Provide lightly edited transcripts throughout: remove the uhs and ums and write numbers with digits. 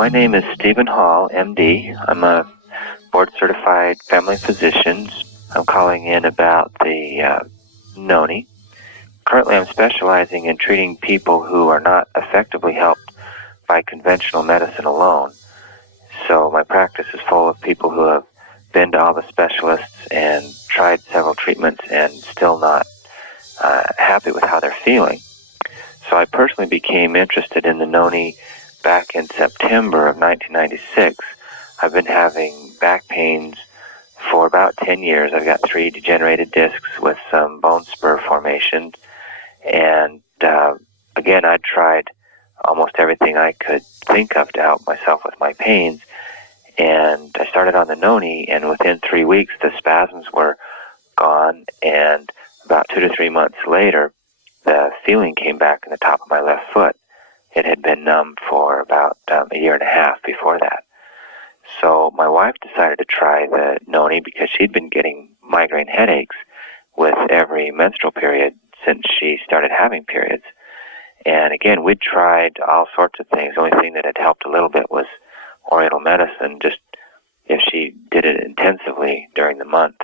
My name is Stephen Hall, MD. I'm a board-certified family physician. I'm calling in about the Noni. Currently, I'm specializing in treating people who are not effectively helped by conventional medicine alone. So my practice is full of people who have been to all the specialists and tried several treatments and still not happy with how they're feeling. So I personally became interested in the Noni back in September of 1996. I've been having back pains for about 10 years. I've got 3 degenerated discs with some bone spur formations. And again, I tried almost everything I could think of to help myself with my pains. And I started on the Noni, and within 3 weeks, the spasms were gone. And about 2 to 3 months later, the feeling came back in the top of my left foot. It had been numb for about a year and a half before that. So my wife decided to try the Noni because she'd been getting migraine headaches with every menstrual period since she started having periods. And again, we'd tried all sorts of things. The only thing that had helped a little bit was Oriental medicine, just if she did it intensively during the month.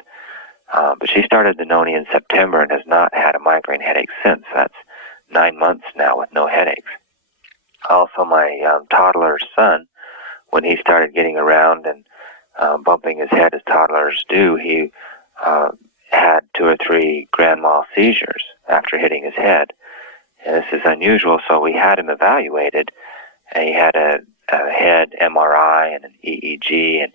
But she started the Noni in September and has not had a migraine headache since. That's 9 months now with no headaches. Also, my toddler's son, when he started getting around and bumping his head as toddlers do, he had 2 or 3 grand mal seizures after hitting his head. And this is unusual, so we had him evaluated, and he had a head MRI and an EEG, and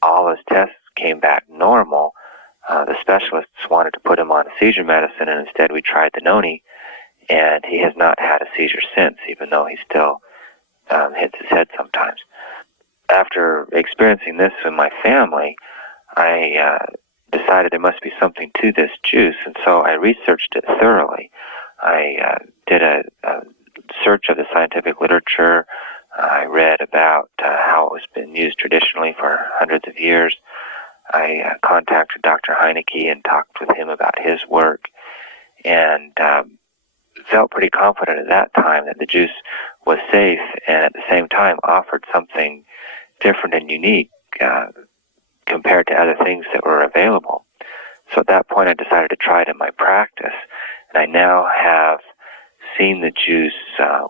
all his tests came back normal. The specialists wanted to put him on seizure medicine, and instead we tried the Noni, and he has not had a seizure since, even though he still hits his head sometimes. After experiencing this in my family, I decided there must be something to this juice, and so I researched it thoroughly. I did a search of the scientific literature. I read about how it was been used traditionally for hundreds of years. I contacted Dr. Heineke and talked with him about his work, and felt pretty confident at that time that the juice was safe and at the same time offered something different and unique compared to other things that were available. So at that point I decided to try it in my practice, and I now have seen the juice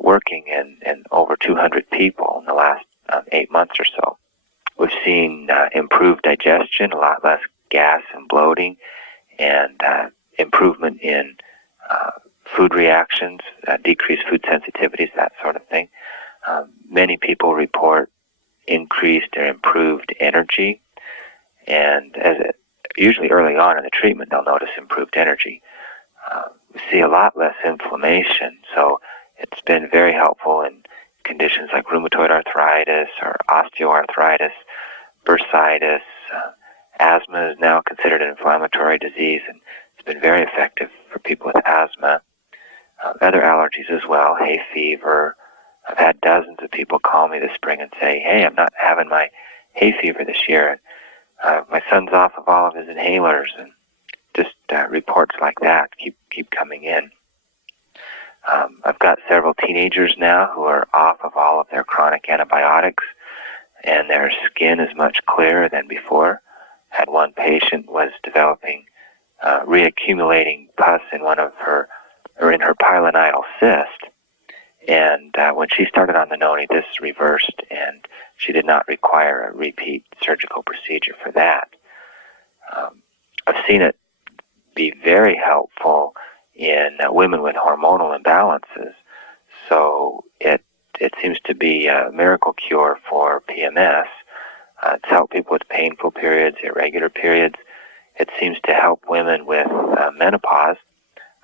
working in over 200 people in the last 8 months or so. We've seen improved digestion, a lot less gas and bloating, and improvement in food reactions, decreased food sensitivities, that sort of thing. Many people report increased or improved energy, and usually early on in the treatment they'll notice improved energy. We see a lot less inflammation, so it's been very helpful in conditions like rheumatoid arthritis or osteoarthritis, bursitis. Asthma is now considered an inflammatory disease, and it's been very effective for people with asthma. Other allergies as well, hay fever. I've had dozens of people call me this spring and say, hey, I'm not having my hay fever this year. My son's off of all of his inhalers, and just reports like that keep coming in. I've got several teenagers now who are off of all of their chronic antibiotics, and their skin is much clearer than before. Had one patient was developing reaccumulating pus in in her pilonidal cyst, and when she started on the Noni, this reversed, and she did not require a repeat surgical procedure for that. I've seen it be very helpful in women with hormonal imbalances, so it seems to be a miracle cure for PMS. It's helped people with painful periods, irregular periods. It seems to help women with menopause.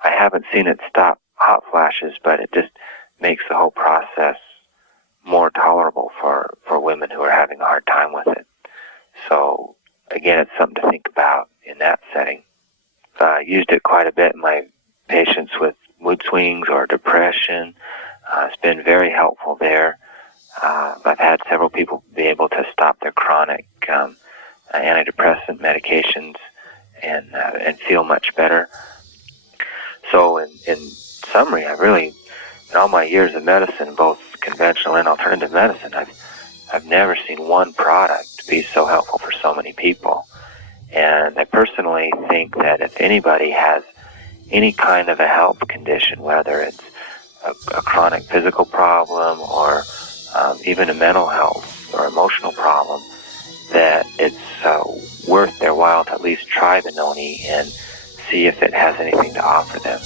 I haven't seen it stop hot flashes, but it just makes the whole process more tolerable for women who are having a hard time with it. So, again, it's something to think about in that setting. I used it quite a bit in my patients with mood swings or depression. It's been very helpful there. I've had several people be able to stop their chronic antidepressant medications and feel much better. So in summary, I really, in all my years of medicine, both conventional and alternative medicine, I've never seen one product be so helpful for so many people. And I personally think that if anybody has any kind of a health condition, whether it's a chronic physical problem or even a mental health or emotional problem, that it's worth their while to at least try the Noni and see if it has anything to offer them.